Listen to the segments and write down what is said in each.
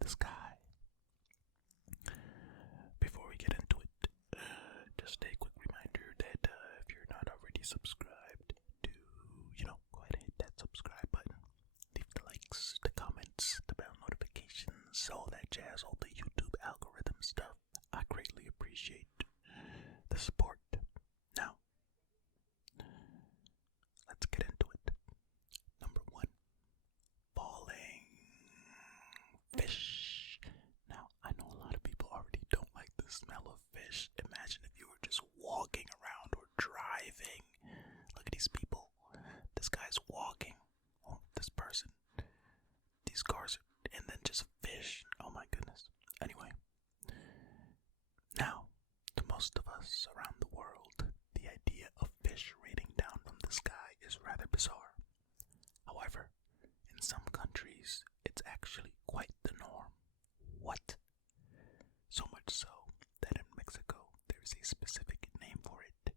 the sky. Before we get into it, just a quick reminder that if you're not already subscribed, to go ahead and hit that subscribe button. Leave the likes, the comments, the bell notifications, all that jazz, all the YouTube algorithm stuff. I greatly appreciate the support. Now, let's get into it. Number 1, falling fish. Now, I know a lot of people already don't like the smell of fish. Imagine if you were just walking around or driving. Look at these people. This guy's walking. Oh, this person. These cars, and then just fish. Oh my goodness. Anyway, now, to most of us around the world, the idea of fish raining down from the sky is rather bizarre. However, in some countries, it's actually quite the norm. What? So much so that in Mexico, there's a specific name for it.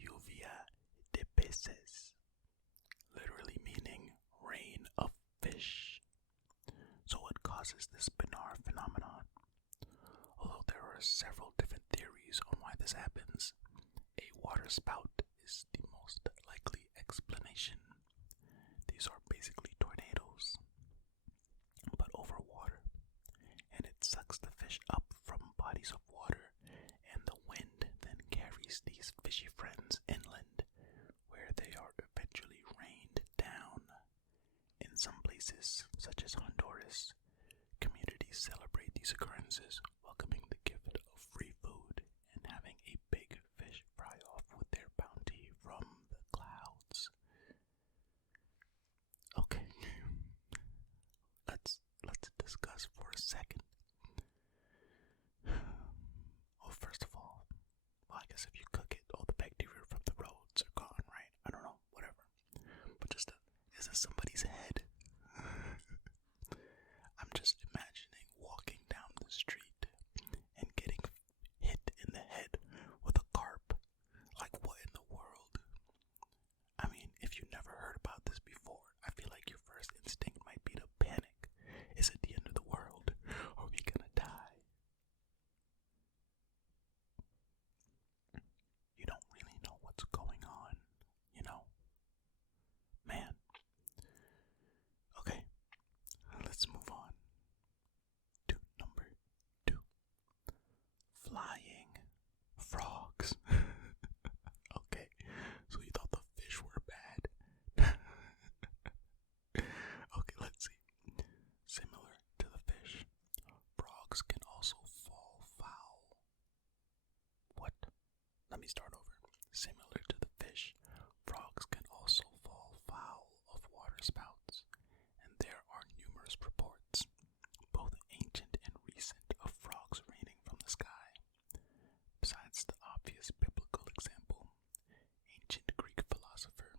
Lluvia de peces, literally meaning rain of fish. So what causes this bizarre phenomenon? Although there are several different theories on why this happens, a water spout is the most likely explanation. These are basically tornadoes, but over water, and it sucks the fish up from bodies of water, and the wind then carries these fishy friends inland, where they are eventually rained down. In some places, such as Honduras, communities celebrate these occurrences, welcoming the gift of free food and having a big fish fry-off with their bounty from the clouds. Okay, let's discuss for a second. Well, first of all, I guess if you cook it, all the bacteria from the roads are gone, right? I don't know, whatever. But is this somebody's head? I'm just imagining walking down the street and getting hit in the head with a carp. Like, what in the world? I mean, if you never heard about this before, I feel like your first instinct might be to panic. Is it the end of the world? Are we gonna die? You don't really know what's going on, Man. Okay, let's move on to number 2. Flying frogs. Okay, so you thought the fish were bad. Okay, let's see. Similar to the fish, frogs can also fall foul. What? Let me start over. Similar to the fish, frogs can also fall foul of water spouts, and there are numerous reports, both ancient and recent, of frogs raining from the sky. Besides the obvious biblical example, ancient Greek philosopher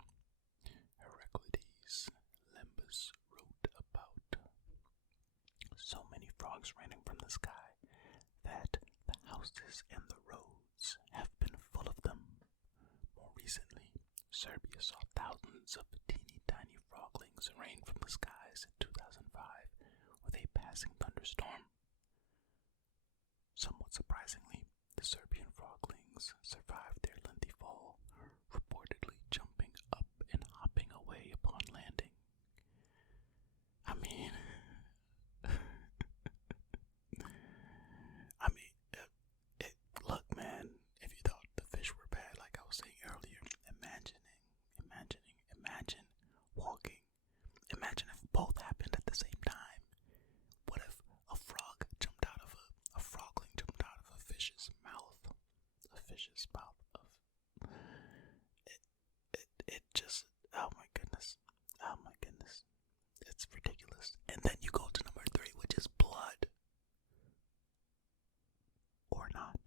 Heraclides Limbus wrote about so many frogs raining from the sky that the houses and the roads have been full of them. More recently, Serbia saw thousands of teeny tiny froglings rain from the skies in 2005 with a passing thunderstorm. Somewhat surprisingly, the Serbian froglings survived their lengthy fall, reportedly jumping up and hopping away upon landing. I mean, look, man, if you thought the fish were bad, like I was saying earlier, imagine walking. Imagine if both happened at the same time. What if a frogling jumped out of a fish's mouth? A fish's mouth of it just, oh my goodness. It's ridiculous. And then you go to number 3, which is blood. Or not.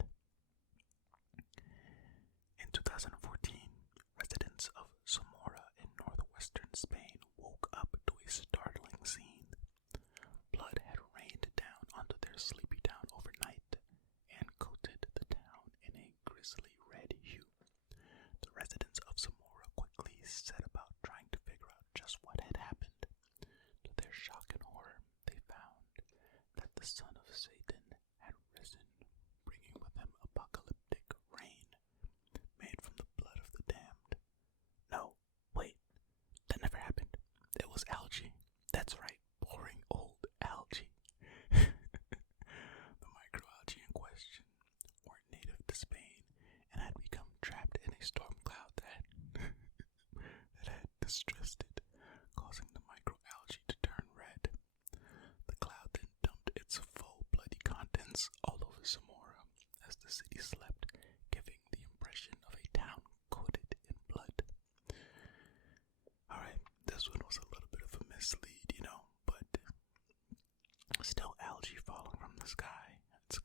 In 2014, residents of Zamora in northwestern Spain woke up to a startling scene. Blood had rained down onto their sleepy town overnight and coated the town in a grisly red hue. The residents of Zamora quickly a storm cloud that, that had distressed it, causing the microalgae to turn red. The cloud then dumped its full bloody contents all over Zamora as the city slept, giving the impression of a town coated in blood. Alright, this one was a little bit of a mislead, but still algae falling from the sky. That's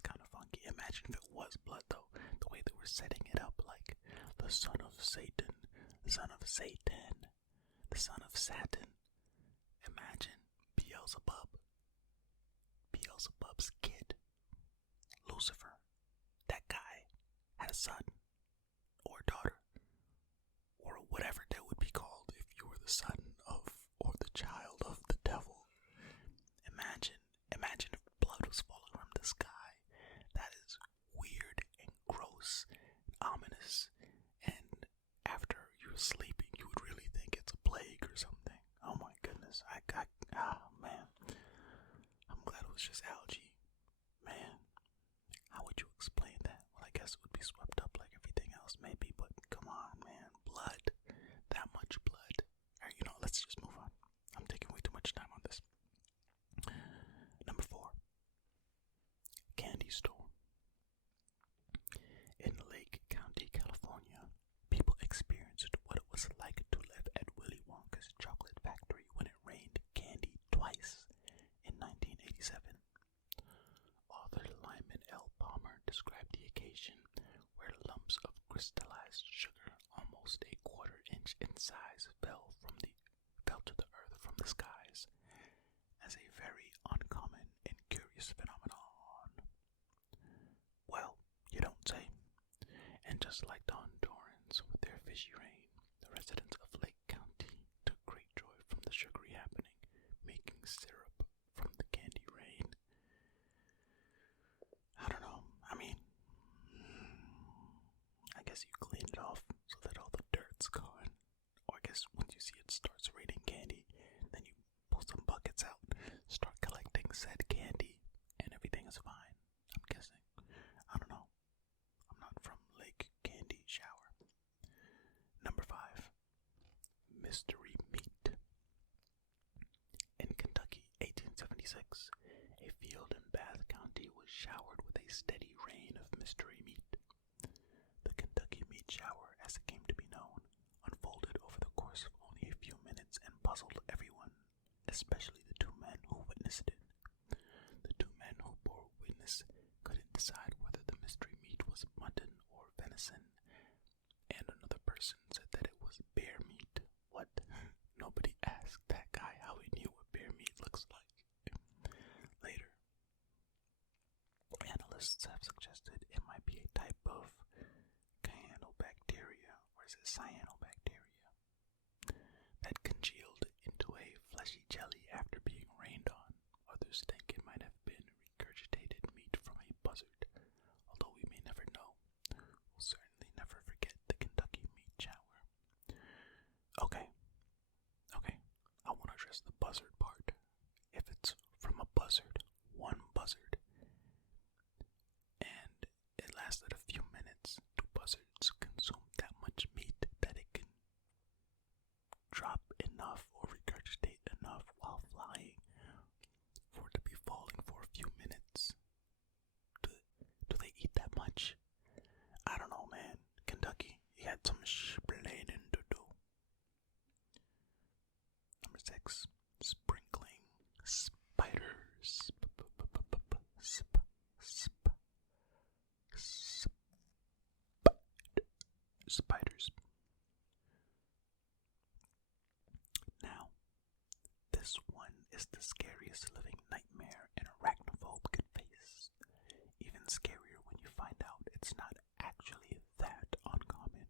kind of funky. Imagine if it was blood, though. The way they were setting it up, like the son of Satan, the son of Satan, the son of Saturn. Imagine Beelzebub's kid, Lucifer. That guy had a son or a daughter, or whatever that would be called if you were the son of or the child of the devil. Imagine if blood was falling from the sky. That is weird and gross and ominous, and after you're sleeping you would really think it's a plague or something. Oh my goodness. Man, I'm glad it was just algae. Man, how would you explain that? Well, I guess it would be swept up like everything else maybe, but come on, man. Blood. That much blood. Alright, let's just move on. I'm taking way too much time on this. Number 4. Candy storm. In Lake County, California, people experienced what it was like to live at Willy Wonka's chocolate factory when it rained candy twice in 1987. Author Lyman L. Palmer described the occasion where lumps of crystallized sugar almost a quarter-inch in size fell to the earth from the skies as a very uncommon and curious phenomenon. Well, you don't say. And just like the Hondurans with their fishy rain, the residents of Lake County took great joy from the sugary happening, making syrup from the candy rain. I don't know. I guess you clean it off so that all the dirt's gone. Or I guess once you see it starts raining candy, then you pull some buckets out, start collecting said candy, and everything is fine. I'm guessing. I don't know. I'm not from Lake Candy Shower. Number 5. Mystery meat. In Kentucky, 1876, a field in Bath County was showered with a steady rain of mystery meat. The Kentucky meat shower, as it came to be known, unfolded over the course of only a few minutes and puzzled everyone, especially the 2 men who witnessed it. The 2 men who bore witness couldn't decide whether the mystery meat was mutton or venison, and another person said that it was bear meat. What? Nobody asked that guy how he knew what bear meat looks like. Later, analysts have suggested it might be a type of cyanobacteria, or is it cyanobacteria, that congealed into a fleshy jelly after being rained on. Others think it might have been regurgitated meat from a buzzard, although we may never know. We'll certainly never forget the Kentucky meat shower. Okay, I want to address the buzzard part. If it's from a buzzard, one buzzard, and it lasted a few minutes, do buzzards consume that much meat that it can drop enough or regurgitate enough while flying for it to be falling for a few minutes? Do they eat that much? I don't know, man. Kentucky, you had some explaining to do. Number 6. Sprinkling spiders. Spiders. Now, this one is the scariest living nightmare an arachnophobe could face. Even scarier when you find out it's not actually that uncommon.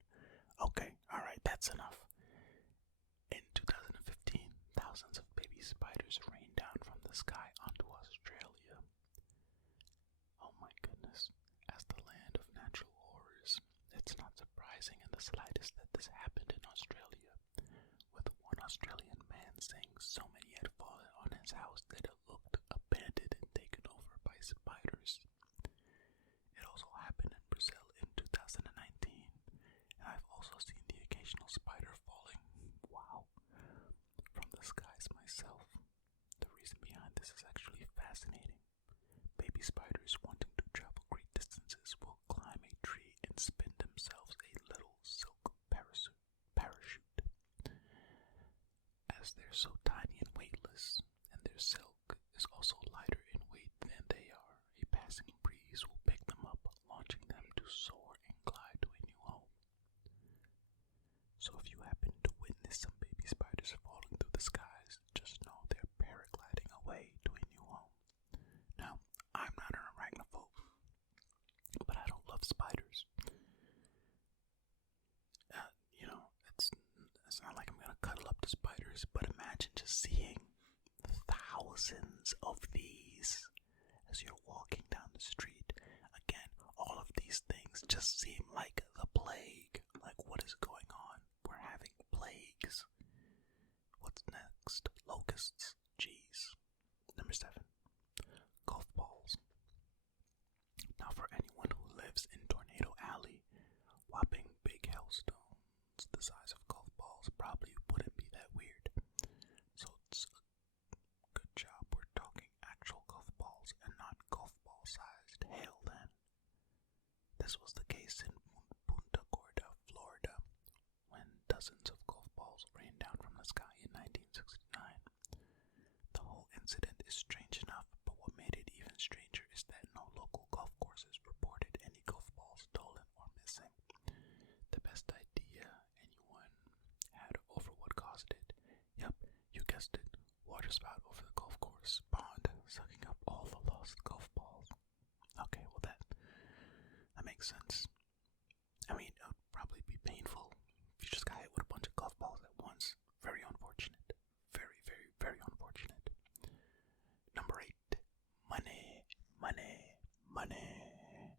Okay, alright, that's enough. In 2015, thousands of baby spiders rained down from the sky onto Australia. Oh my goodness. As the land of natural horrors, it's not surprising in the slightest that this happened in Australia, with one Australian man saying so many had fallen on his house that it looked abandoned and taken over by spiders. It also happened in Brazil in 2019, of spiders. You know, it's not like I'm gonna cuddle up to spiders, but imagine just seeing thousands of these as you're walking down the street. Again, all of these things just seem like the plague. Like, what is going on? We're having plagues. What's next? Locusts. Jeez. Number 7. Golf balls. Now, for anyone who lives in Tornado Alley, whopping big hailstones the size of golf balls probably wouldn't be that weird. So it's a good job we're talking actual golf balls and not golf ball-sized hail then. This was the case in Punta Gorda, Florida, when dozens of golf balls rained down from the sky in 1969. The whole incident is strange enough, but what made it even stranger is that no local golf courses reported any golf balls stolen or missing. The best idea anyone had over what caused it? Yep, you guessed it. Water spout over the golf course pond, sucking up all the lost golf balls. Okay, well that makes sense. I mean, it would probably be painful if you just got hit with a bunch of golf balls at once. Very unfortunate. Very, very, very unfortunate. Number 8. Money, money, money.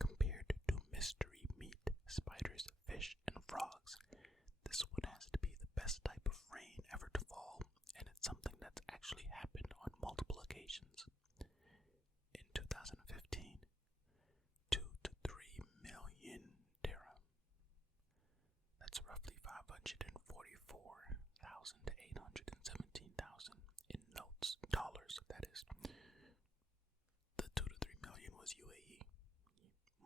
Compared to mystery meat, spiders, fish, and frogs, this one has to be the best type of rain ever to fall, and it's something that's actually happened on multiple occasions. In 2015, 2 to 3 million dirham. That's roughly 544,000 to 817,000 in notes, dollars, that is. The 2 to 3 million was UAE.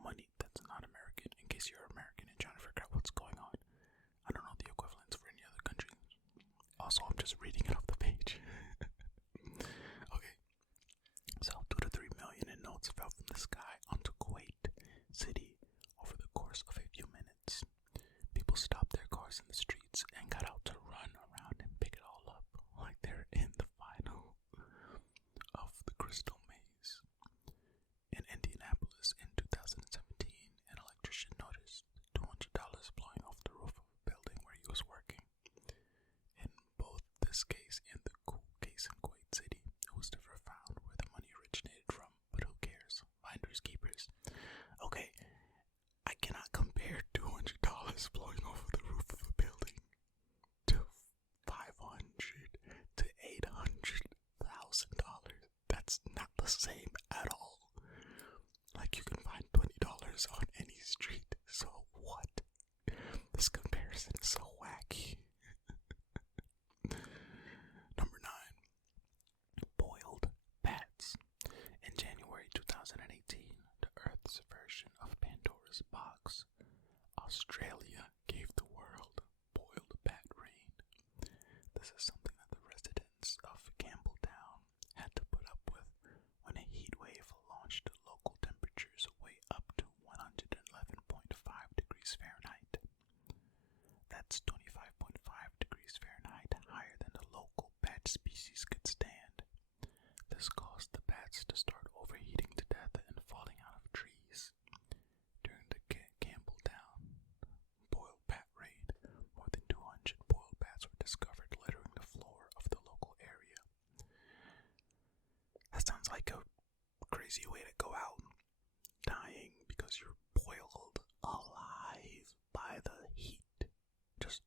Money that's not American, in case you're American and trying to figure out what's going on. I don't know the equivalents for any other country. Also, I'm just reading it off the page. Okay. So, 2 to 3 million in notes fell from the sky onto Kuwait City over the course of a few minutes. People stopped their cars in the streets and got out to run around and pick it all up, like they're in the final of the Crystal Maze. In Indianapolis in 2017, an electrician noticed $200 blowing off the roof of a building where he was working. In both this case and the case in Kuwait City, it was never found where the money originated from, but who cares? Finders keepers. Okay, I cannot compare $200 blowing off the roof of a building to $500 to $800,000. That's not the same at all. Like, you can find $20 on any street, so what? This comparison is so wacky. Number 9. Boiled bats. In January 2018, the Earth's version of Pandora's box, Australia gave the world boiled bat rain. This is something that the residents of Campbelltown had to put up with when a heat wave launched local temperatures way up to 111.5 degrees Fahrenheit. That's 25.5 degrees Fahrenheit higher than the local bat species could stand. This caused the bats to start overheating to death and falling out of trees. During the Campbelltown boiled bat raid, more than 200 boiled bats were discovered littering the floor of the local area. That sounds like a crazy way to go out, dying because you're boiled alive by the heat, just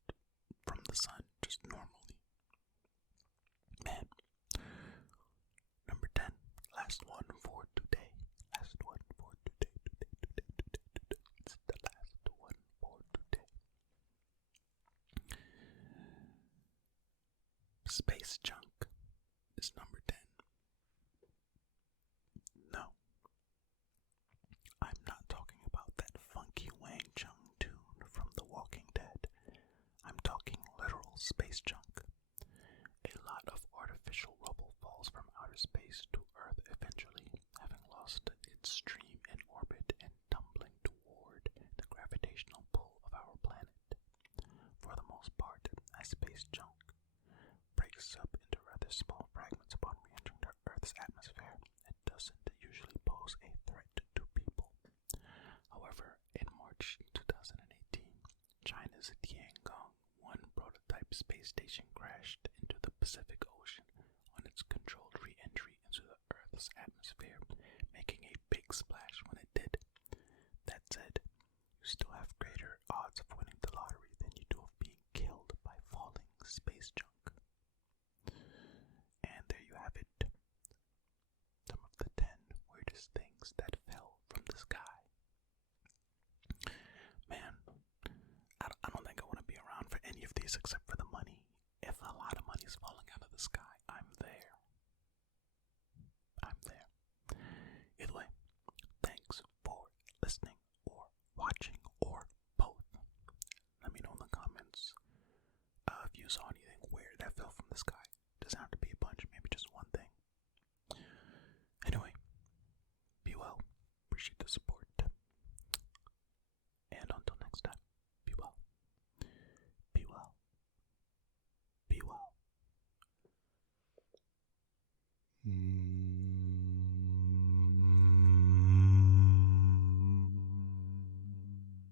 from the sun, just normally. Man. Number 10, last one for today. Last one for today. It's the last one for today. Space junk is number 10. No, I'm not talking about that funky Wang Chung tune from The Walking Dead. I'm talking literal space junk. A lot of artificial rubble falls from outer space to Earth eventually, having lost its stream in orbit and tumbling toward the gravitational pull of our planet. For the most part, as space junk breaks up into rather small fragments upon re-entering the Earth's atmosphere, it doesn't usually pose a threat to people. space station crashed into the Pacific Ocean on its controlled re-entry into the Earth's atmosphere, making a big splash when it did. That said, you still have greater odds of winning the lottery than you do of being killed by falling space junk.